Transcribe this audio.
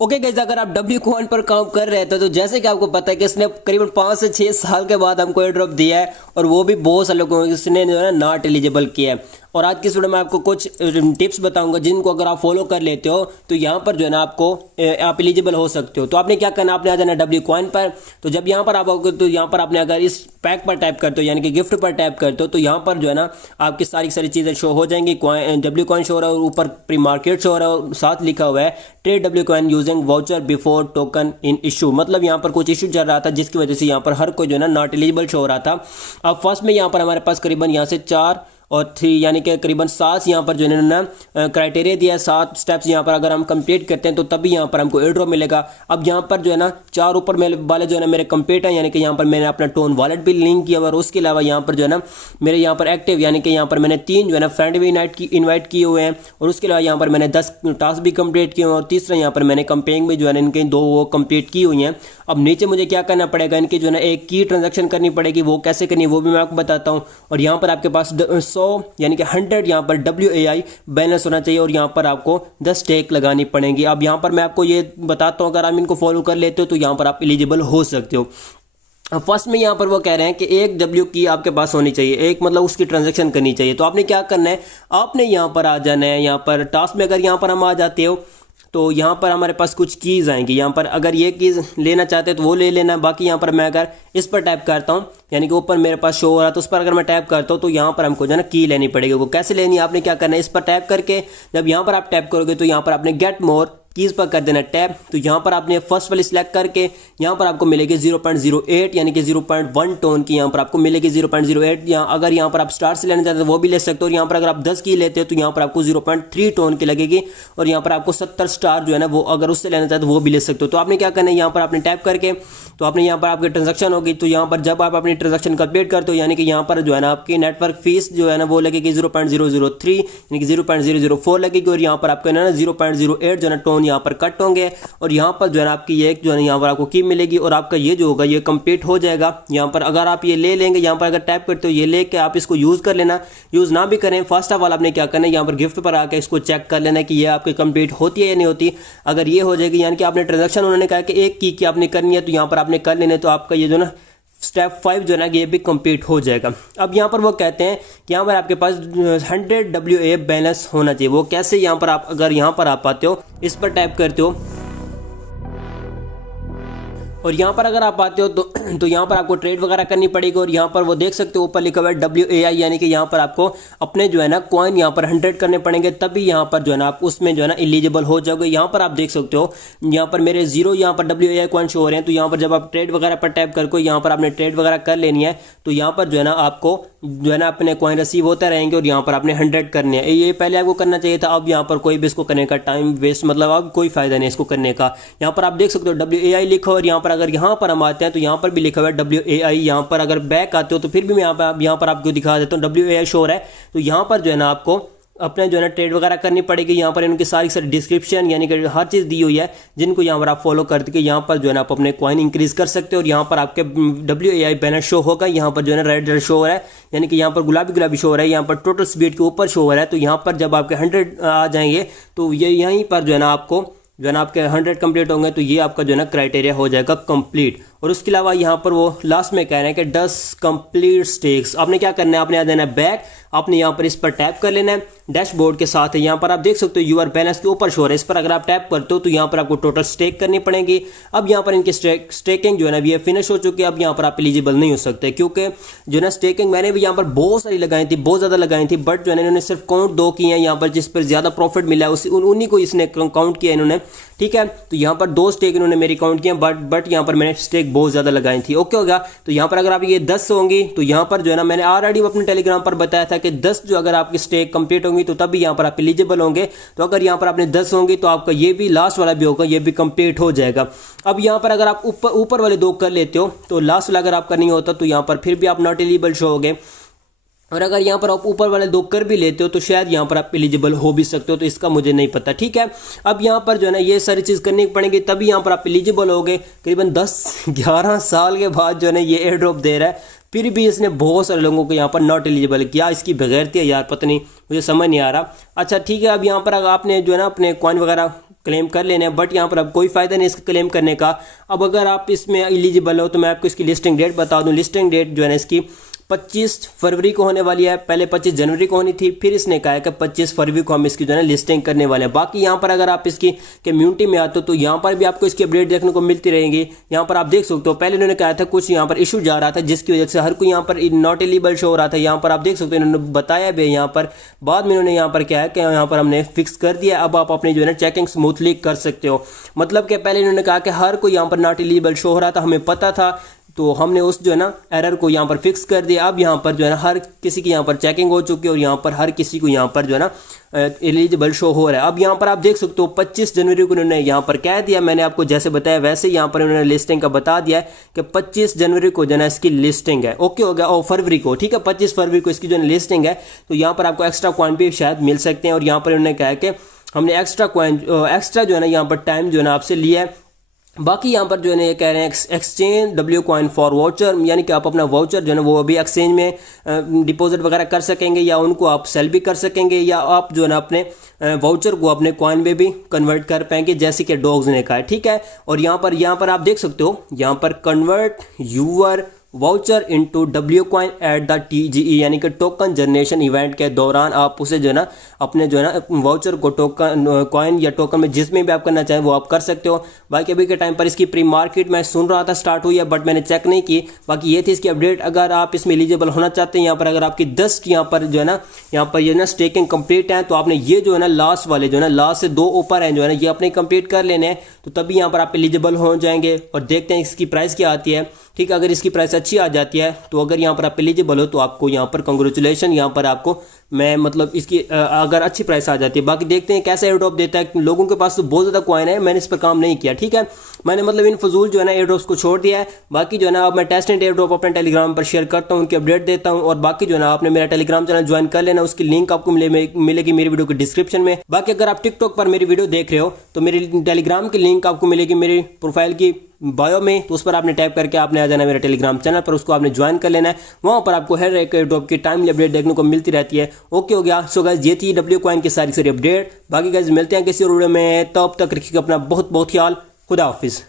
Okay guys, अगर आप W coin पर काम कर रहे थे तो जैसे कि आपको पता है कि इसने करीबन 5 से 6 साल के बाद हमको एयर ड्रॉप दिया है और वो भी बहुत सारे लोगों को इसने जो है नॉट एलिजिबल किया है। और आज की इस वीडियो में आपको कुछ टिप्स बताऊंगा जिनको अगर आप फॉलो कर लेते हो तो यहाँ पर जो है ना आपको आप एलिजिबल हो सकते हो। तो आपने क्या करना, आपने आ जाना डब्ल्यू कॉइन पर। तो जब यहाँ पर आप आओगे तो यहाँ पर आपने अगर इस पैक पर टाइप करते हो यानी कि गिफ्ट पर टाइप करते हो तो यहाँ पर जो है ना आपकी सारी चीज़ें शो हो जाएंगी। डब्ल्यू कॉइन शो हो रहा है और ऊपर प्री मार्केट शो हो रहा है और साथ लिखा हुआ है trade W coin using voucher before token इन इशू। मतलब यहाँ पर कुछ इशू चल रहा था जिसकी वजह से यहाँ पर हर कोई जो है ना नॉट एलिजिबल शो हो रहा था। अब फर्स्ट में यहाँ पर हमारे पास करीबन यहाँ से 4 और 3 यानी कि करीबन 7 यहाँ पर जो है ना क्राइटेरिया दिया है। 7 स्टेप्स यहाँ पर अगर हम कंप्लीट करते हैं तो तभी यहाँ पर हमको एयर ड्रॉप मिलेगा। अब यहाँ पर जो है ना 4 ऊपर वाले जो है ना मेरे कंप्लीट है यानी कि यहाँ पर मैंने अपना टोन वॉलेट भी लिंक किया हुआ और उसके अलावा यहाँ पर जो है ना मेरे यहाँ पर एक्टिव यानी कि यहाँ पर मैंने 3 जो है ना फ्रेंड भी इन्वाइट किए हुए हैं और उसके अलावा यहाँ पर मैंने 10 टास्क भी कंप्लीट किए हुए हैं और तीसरा यहाँ पर मैंने कंपेइंग भी जो है ना इनके 2 वो कंप्लीट की हुई हैं। अब नीचे मुझे क्या करना पड़ेगा, इनकी जो है ना एक की ट्रांजेक्शन करनी पड़ेगी, वो कैसे करनी है वो भी मैं आपको बताता हूँ। और यहाँ पर आपके पास 100 यानी कि 100 यहाँ पर WAI बैलेंस होना चाहिए और यहाँ पर आपको 10 स्टेक लगानी पड़ेंगी। अब यहाँ पर मैं आपको ये बताता हूँ, अगर आप इनको फॉलो कर लेते हो तो यहाँ पर आप एलिजिबल हो सकते हो। फर्स्ट में यहाँ पर वो कह रहे हैं कि एक डब्ल्यू की आपके पास होनी चाहिए, एक मतलब उसकी ट्रांजैक्शन करनी चाहिए। तो आपने क्या करना है, आपने यहाँ पर आ जाना है। यहाँ पर टास्क में अगर यहाँ पर हम आ जाते हो तो यहाँ पर हमारे पास कुछ कीज़ आएंगी। यहाँ पर अगर ये कीज़ लेना चाहते हैं तो वो ले लेना। बाकी यहाँ पर मैं अगर इस पर टैप करता हूँ यानी कि ऊपर मेरे पास शो हो रहा है तो उस पर अगर मैं टैप करता हूँ तो यहाँ पर हमको जो है ना की लेनी पड़ेगी। वो कैसे लेनी है, आपने क्या करना है, इस पर टैप करके जब यहाँ पर आप टैप करोगे तो यहाँ पर आपने गेट मोर कीज़ पर कर देना टैप। तो यहाँ पर आपने फर्स्ट वाली सिलेक्ट करके यहाँ पर आपको मिलेगी 0.08 यानी कि 0.1 टोन की यहाँ पर आपको मिलेगी 0.08। या अगर यहाँ पर आप स्टार से लेना चाहते हो वो भी ले सकते हो। और यहाँ पर अगर आप 10 की लेते हो तो यहाँ पर आपको 0.3 टोन की लगेगी और यहाँ पर आपको 70 स्टार जो है ना वो अगर उससे लेना चाहते हो वो भी ले सकते हो। तो आपने क्या करना है, यहाँ पर आपने टैप करके तो आपने यहाँ पर आपकी ट्रांजेक्शन होगी। तो यहाँ पर जब आप अपनी ट्रांजेक्शन कंप्लीट करते हो यानी कि यहाँ पर जो है ना आपकी नेटवर्क फीस जो है ना वो लगेगी 0.003 यानी कि 0.004 लगेगी और यहाँ पर आपको ना 0.08 जो है ना टोन यहाँ पर कट होंगे और यहाँ पर जो है ना आपकी ये जो है यहाँ पर आपको की मिलेगी और आपका ये जो होगा ये कंप्लीट हो जाएगा। यहाँ पर अगर आप ये ले लेंगे, यहाँ पर अगर टैप करते हो ये लेके आप इसको यूज़ कर लेना। यूज़ ना भी करें, फर्स्ट ऑफ ऑल आपने क्या करना है, यहाँ पर गिफ्ट पर आकर इसको चेक कर लेना कि ये आपकी कंप्लीट होती है या नहीं होती। अगर ये हो जाएगी यानी कि आपने ट्रांजेक्शन उन्होंने कहा कि एक की आपने करनी है तो यहाँ पर आपने कर लेने तो आपका ये जो ना स्टेप 5 जो है ना ये भी कंप्लीट हो जाएगा। अब यहाँ पर वो कहते हैं कि यहाँ पर आपके पास 100 WA बैलेंस होना चाहिए। वो कैसे, यहाँ पर आप अगर यहाँ पर आप आते हो इस पर टाइप करते हो और यहाँ पर अगर आप आते हो तो यहाँ पर आपको ट्रेड वगैरह करनी पड़ेगी और यहाँ पर वो देख सकते हो ऊपर लिखा हुआ है WAI यानी कि यहाँ पर आपको अपने जो है ना कॉइन यहाँ पर 100 करने पड़ेंगे तभी यहाँ पर जो है ना आप उसमें जो है ना एलिजिबल हो जाओगे। यहाँ पर आप देख सकते हो यहाँ पर मेरे 0 यहाँ पर WAI कॉइन शो हो रहे हैं। तो यहाँ पर जब आप ट्रेड वगैरह पर टैप करके यहाँ पर आपने ट्रेड वगैरह कर लेनी है तो यहाँ पर जो है ना आपको जो है ना अपने कॉइन रिसीव होते रहेंगे और यहाँ पर आपने 100 करने हैं। ये पहले आपको करना चाहिए था। अब यहाँ पर कोई भी इसको करने का टाइम वेस्ट मतलब अब कोई फायदा नहीं इसको करने का। यहाँ पर आप देख सकते हो WAI लिखा और यहाँ पर अगर यहाँ पर हम आते हैं तो यहाँ पर भी लिखा हुआ है WAI। यहाँ पर अगर बैक आते हो तो फिर भी मैं यहाँ पर आपको दिखा देता हूँ WAI शो हो रहा है। तो यहाँ पर जो है ना आपको अपने जो है ना ट्रेड वगैरह करनी पड़ेगी। यहाँ पर इनकी सारी डिस्क्रिप्शन यानी कि हर चीज़ दी हुई है जिनको यहाँ पर आप फॉलो करके यहाँ पर जो है ना आप अपने कॉइन इंक्रीज कर सकते हो। और यहाँ पर आपके WAI बैलेंस शो होगा। यहाँ पर जो है ना रेड शो हो रहा है यानी कि यहाँ पर गुलाबी शो हो रहा है। यहाँ पर टोटल स्पीड के ऊपर शो हो रहा है। तो यहाँ पर जब आपके 100 आ जाएंगे तो ये यहीं पर जो है ना आपको जो है ना आपके 100 कंप्लीट होंगे तो ये आपका जो है ना क्राइटेरिया हो जाएगा कंप्लीट। और उसके अलावा यहाँ पर वो लास्ट में कह रहे हैं कि 10 कंप्लीट स्टेक्स। आपने क्या करना है, आपने आ जाना है बैक, आपने यहाँ पर इस पर टैप कर लेना है डैशबोर्ड के साथ है। यहाँ पर आप देख सकते हो यूआर बैलेंस के ऊपर शो है। इस पर अगर आप टैप करते हो तो यहाँ पर आपको टोटल स्टेक करनी पड़ेगी। अब यहाँ पर इनकी स्टेकिंग जो है ना ये फिनिश हो चुकी है। अब यहाँ पर आप एलिजिबल नहीं हो सकते क्योंकि जो है ना स्टेकिंग मैंने भी यहाँ पर बहुत सारी लगाई थी, बहुत ज़्यादा लगाई थी, बट जो है ना इन्होंने सिर्फ काउंट 2 की हैं। यहाँ पर जिस पर ज़्यादा प्रॉफिट मिला है उन्हीं को इसने काउंट किया इन्होंने, ठीक है। तो यहाँ पर 2 स्टेक इन्होंने मेरी काउंट किया बट यहाँ पर मैंने स्टेक बहुत ज़्यादा लगाई थी। ओके होगा। तो यहाँ पर अगर आप ये 10 होंगी तो यहाँ पर जो है ना मैंने ऑलरेडी अपने टेलीग्राम पर बताया था कि 10 जो अगर आपकी स्टेक कंप्लीट होंगी तो तभी यहाँ पर आप एलिजिबल होंगे। तो अगर यहाँ पर आपने 10 होंगी तो आपका ये भी लास्ट वाला भी होगा, ये भी कंप्लीट हो जाएगा। अब यहाँ पर अगर आप ऊपर वाले 2 कर लेते हो तो लास्ट वाला अगर आपका नहीं होता तो यहाँ पर फिर भी आप नॉट एलिजिबल शो होगे। और अगर यहाँ पर आप ऊपर वाले 2 कर भी लेते हो तो शायद यहाँ पर आप एलिजिबल हो भी सकते हो, तो इसका मुझे नहीं पता, ठीक है। अब यहाँ पर जो है ना ये सारी चीज़ करनी पड़ेगी तभी यहाँ पर आप एलिजिबल होगे। करीबन 10-11 साल के बाद जो है ना ये एयर ड्रॉप दे रहा है, फिर भी इसने बहुत सारे लोगों को यहाँ पर नॉट एलिजिबल किया। इसकी बगैरती है यार, पता नहीं, मुझे समझ नहीं आ रहा। अच्छा ठीक है, अब यहाँ पर अगर आपने जो है ना अपने कॉइन वगैरह क्लेम कर लेना है, बट यहाँ पर अब कोई फ़ायदा नहीं इसका क्लेम करने का। अब अगर आप इसमें एलिजिबल हो तो मैं आपको इसकी लिस्टिंग डेट बता दूँ। लिस्टिंग डेट जो है ना इसकी 25 फरवरी को होने वाली है। पहले 25 जनवरी को होनी थी, फिर इसने कहा है कि 25 फरवरी को हम इसकी जो है ना लिस्टिंग करने वाले हैं। बाकी यहाँ पर अगर आप इसकी कम्युनिटी में आते हो तो यहाँ पर भी आपको इसकी अपडेट देखने को मिलती रहेंगी। यहाँ पर आप देख सकते हो पहले इन्होंने कहा था कुछ यहाँ पर इशू जा रहा था जिसकी वजह से हर कोई यहाँ पर नॉट एलिजिबल शो हो रहा था। यहाँ पर आप देख सकते हो इन्होंने बताया भी यहाँ पर, बाद में इन्होंने यहाँ पर क्या है कि यहाँ पर हमने फिक्स कर दिया, अब आप अपनी जो है ना चेकिंग स्मूथली कर सकते हो। मतलब कि पहले इन्होंने कहा कि हर कोई यहाँ पर नॉट एलिजिबल शो हो रहा था, हमें पता था, तो हमने उस जो है ना एरर को यहाँ पर फिक्स कर दिया। अब यहाँ पर जो है ना हर किसी की यहाँ पर चेकिंग हो चुकी है और यहाँ पर हर किसी को यहाँ पर जो है ना एलिजिबल शो हो रहा है। अब यहाँ पर आप देख सकते हो 25 जनवरी को उन्होंने यहाँ पर कह दिया, मैंने आपको जैसे बताया वैसे यहाँ पर उन्होंने लिस्टिंग का बता दिया है कि 25 जनवरी को जो है ना इसकी लिस्टिंग है। ओके हो गया। और फरवरी को, ठीक है, 25 फरवरी को इसकी जो है लिस्टिंग है, तो यहाँ पर आपको एक्स्ट्रा कॉइन भी शायद मिल सकते हैं। और यहाँ पर उन्होंने कहा है कि हमने एक्स्ट्रा कॉइन एक्स्ट्रा जो है ना यहाँ पर टाइम जो है ना आपसे लिया है। बाकी यहाँ पर जो है ना ये कह रहे हैं exchange W coin for voucher, यानी कि आप अपना वाउचर जो है ना वो अभी एक्सचेंज में डिपॉजिट वगैरह कर सकेंगे, या उनको आप सेल भी कर सकेंगे, या आप जो है ना अपने वाउचर को अपने कॉइन में भी कन्वर्ट कर पाएंगे, जैसे कि डॉग्स ने कहा है, ठीक है। और यहाँ पर आप देख सकते हो यहाँ पर convert your voucher into W coin at the TGE, यानी कि टोकन जनरेशन इवेंट के दौरान आप उसे जो है ना अपने जो है ना वाउचर को टोकन कॉइन या टोकन में जिसमें भी आप करना चाहें वो आप कर सकते हो। बाकी अभी के टाइम पर इसकी प्री मार्केट मैं सुन रहा था स्टार्ट हुई है, बट मैंने चेक नहीं की। बाकी ये थी इसकी अपडेट। अगर आप इसमें एलिजिबल होना चाहते हैं, यहाँ पर अगर आपकी 10 यहाँ पर जो है ना ये ना स्टेकिंग कंप्लीट है, तो आपने ये जो है ना लास्ट वाले जो है ना लास्ट से 2 ऊपर हैं जो है ना ये अपने कंप्लीट कर लेने हैं, तो तभी यहाँ पर आप एलिजिबल हो जाएंगे। और देखते हैं इसकी प्राइस क्या आती है, ठीक है। अगर इसकी प्राइस अच्छी आ जाती है तो अगर यहाँ पर आप एलिजिबल हो तो आपको यहाँ पर कंग्रेचुलेशन, यहाँ पर आपको मैं मतलब इसकी अगर अच्छी प्राइस आ जाती है। बाकी देखते हैं कैसा एयर ड्रॉप देता है। लोगों के पास तो बहुत ज़्यादा कॉइन है, मैंने इस पर काम नहीं किया, ठीक है। मैंने मतलब इन फजूल जो है ना एयर ड्रॉप्स को छोड़ दिया है। बाकी जो है ना अब मैं टेस्ट एंड एयर ड्रॉप अपने टेलीग्राम पर शेयर करता हूँ, उनकी अपडेट देता हूँ। और बाकी जो है ना आपने मेरा टेलीग्राम चैनल ज्वाइन कर लेना, उसकी लिंक आपको मिलेगी मेरी वीडियो के डिस्क्रिप्शन में। बाकी अगर आप टिकटॉक पर मेरी वीडियो देख रहे हो तो मेरी टेलीग्राम की लिंक आपको मिलेगी मेरी प्रोफाइल की बायो में, तो उस पर आपने टैप करके आपने आ जाना मेरे टेलीग्राम चैनल पर, उसको आपने ज्वाइन कर लेना है। वहाँ पर आपको हर एक ड्रॉप की टाइमली अपडेट देखने को मिलती रहती है। ओके हो गया। सो गाइस ये थी W कॉइन की सारी अपडेट। बाकी गाइस मिलते हैं किसी और वीडियो में, तब तक रखिएगा अपना बहुत बहुत ख्याल। खुदा हाफिज़।